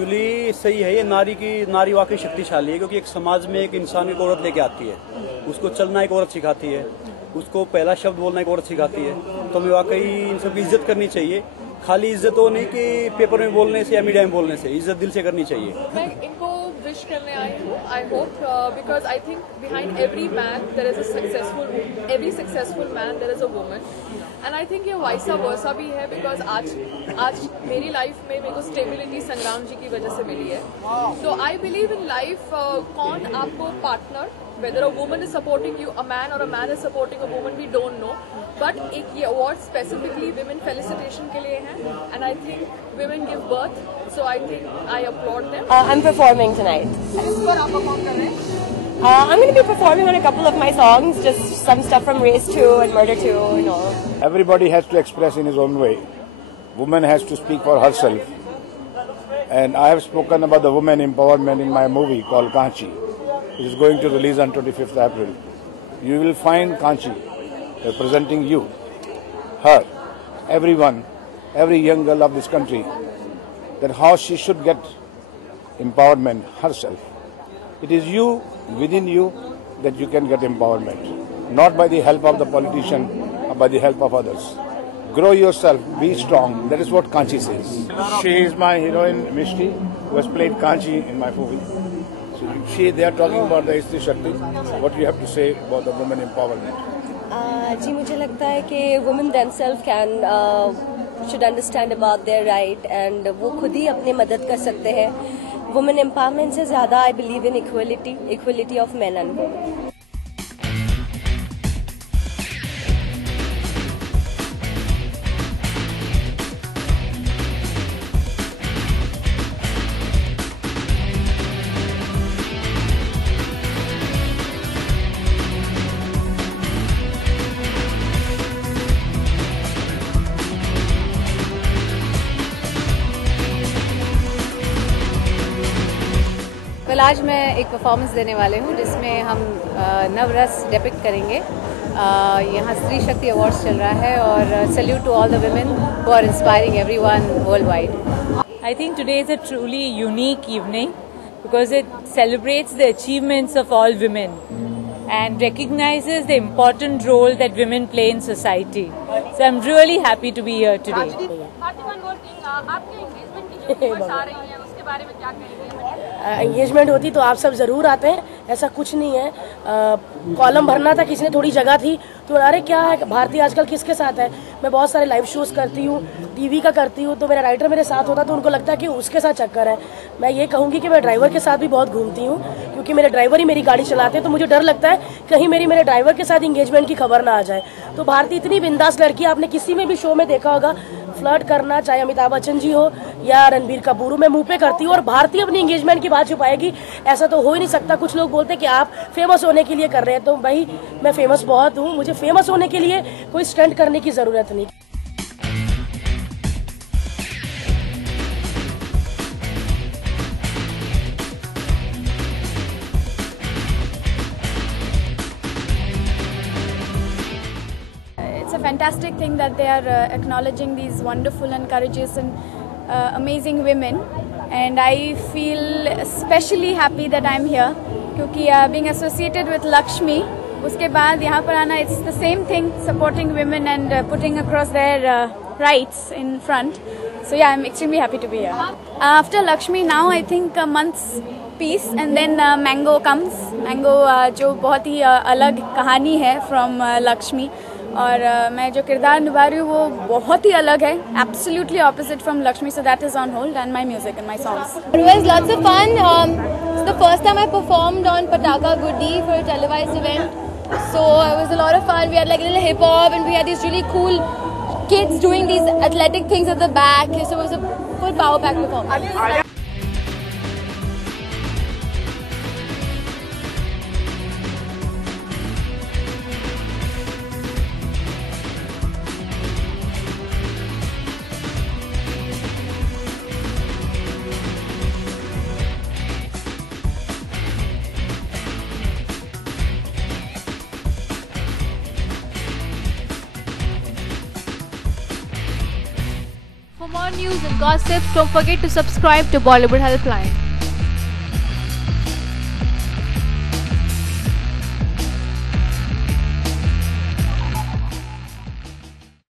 Actually सही है, ये नारी वाकई शक्तिशाली है, क्योंकि एक समाज में एक इंसान एक औरत लेके आती है, उसको चलना एक औरत सिखाती है, उसको पहला शब्द बोलना एक औरत सिखाती है। तो हमें वाकई इन सबकी इज्जत करनी चाहिए। खाली इज्जत वो नहीं कि पेपर में बोलने से या मीडिया में बोलने से, इज्जत दिल से करनी चाहिए। मैं इनको विश करने आई हूँ। I hope because I think behind every man there is every successful man there is a woman, and I think ये वाइसा वर्सा भी है, बिकॉज आज मेरी लाइफ में मेरे को स्टेबिलिटी संग्राम जी की वजह से मिली है। तो आई बिलीव इन लाइफ, कौन आपको partner, whether a woman is supporting you, a man or a man is supporting a woman, we don't know. But एक ये award specifically women felicitation के लिए है, and I think women give birth, so I think I applaud them. I'm performing tonight. इस बार आप perform कर रहे हैं? I'm going to be performing on a couple of my songs, just some stuff from Race 2 and Murder 2 and all. Everybody has to express in his own way. Woman has to speak for herself. And I have spoken about the women empowerment in my movie called Kanchi. It is going to release on 25th April. You will find Kanchi representing you, her, everyone, every young girl of this country, that how she should get empowerment herself. It is you, within you, that you can get empowerment, not by the help of the politician or by the help of others. Grow yourself, be strong. That is what Kanchi says. She is my heroine, Mishti, who has played Kanchi in my movie. They are talking about the Istri Shakti. What do you have to say about the women empowerment? जी मुझे लगता है कि women themselves should understand about their right and वो खुद ही अपनी मदद कर सकते हैं। Women empowerment से ज़्यादा I believe in equality of men and women. आज मैं एक परफॉर्मेंस देने वाले हूँ जिसमें हम नवरस डिपिक्ट करेंगे। यहाँ स्त्री शक्ति अवार्ड्स चल रहा है और salute to all the women who are inspiring everyone worldwide. I think today is a truly unique evening because it celebrates the achievements of all women and recognizes the important role that women play in society. So I'm really happy to be here today. Engagement होती तो आप सब जरूर आते हैं, ऐसा कुछ नहीं है। कॉलम भरना था, किसी ने थोड़ी जगह थी तो अरे क्या है भारती आजकल किसके साथ है। मैं बहुत सारे लाइव शोज करती हूँ, टीवी का करती हूँ, तो मेरा राइटर मेरे साथ होता तो उनको लगता है कि उसके साथ चक्कर है। मैं ये कहूँगी कि मैं ड्राइवर के साथ भी बहुत घूमती हूँ, क्योंकि मेरे ड्राइवर ही मेरी गाड़ी चलाते हैं, तो मुझे डर लगता है कहीं मेरे ड्राइवर के साथ इंगेजमेंट की खबर ना आ जाए। तो भारती इतनी बिंदास लड़की, आपने किसी में भी शो में देखा होगा, फ्लर्ट करना चाहे अमिताभ बच्चन जी हो या रणबीर कपूर, मैं मुंह पे करती हूँ और भारती अपनी एंगेजमेंट की बात छुपाएगी, ऐसा तो हो ही नहीं सकता। कुछ लोग बोलते हैं कि आप फेमस होने के लिए कर रहे हैं, तो भाई मैं फेमस बहुत हूँ, मुझे फेमस होने के लिए कोई स्टंट करने की जरूरत नहीं। It's a fantastic thing that they are acknowledging these wonderful and courageous and amazing women, and I feel especially happy that I'm here क्योंकि being associated with Lakshmi, उसके बाद यहाँ पर आना, it's the same thing, supporting women and putting across their rights in front. So yeah, I'm extremely happy to be here. After Lakshmi, now I think a month's peace and then Mango comes. Mango जो बहुत ही अलग कहानी है from Lakshmi, और मैं जो किरदार निभा रही हूँ वो बहुत ही अलग है, absolutely opposite from Lakshmi, so that is on hold, and my music and my songs. It was lots of fun. It's the first time I performed on Pataka Guddi for a televised event, so it was a lot of fun. We had like a little hip hop and we had these really cool kids doing these athletic things at the back, so it was a full power pack performance. For For more news and gossip, don't forget to subscribe to Bollywood Helpline.